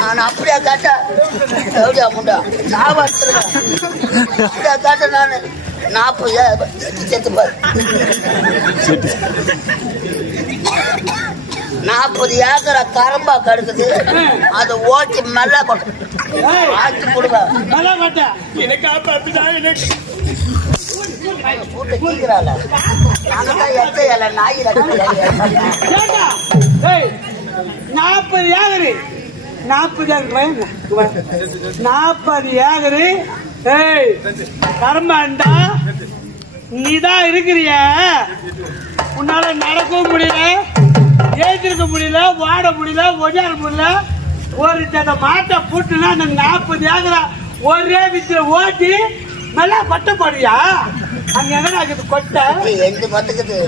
நான் அப்படியா கேட்டா எப்படியா முண்டா சாபாத்துருவேன் அப்படியா கேட்ட நான் 40 செத்துப்பாரு 40 ஏக்கரை கரம்பா கடுக்குது அதை ஓட்டி மெல்ல கொட்டும் ஆட்டி கொடுங்க கூட்ட கீக்கிறாள் நாங்கதான் எத்தையல நாய் 40 ஏக்கரு 40 ஏக்கரு கரம்பாண்டா நீதான் இருக்கிறிய உன்னால நடக்கவும் முடியல ஏற்றிருக்க முடியல வாட முடியல ஒடியாட முடியல ஒரு ஜத மாட்டை போட்டுனா அந்த 40 ஏக்கரா ஒரே விசில ஓட்டி நல்லா கொட்ட போறியா அங்க எங்க கொட்டை எந்த பத்துக்குது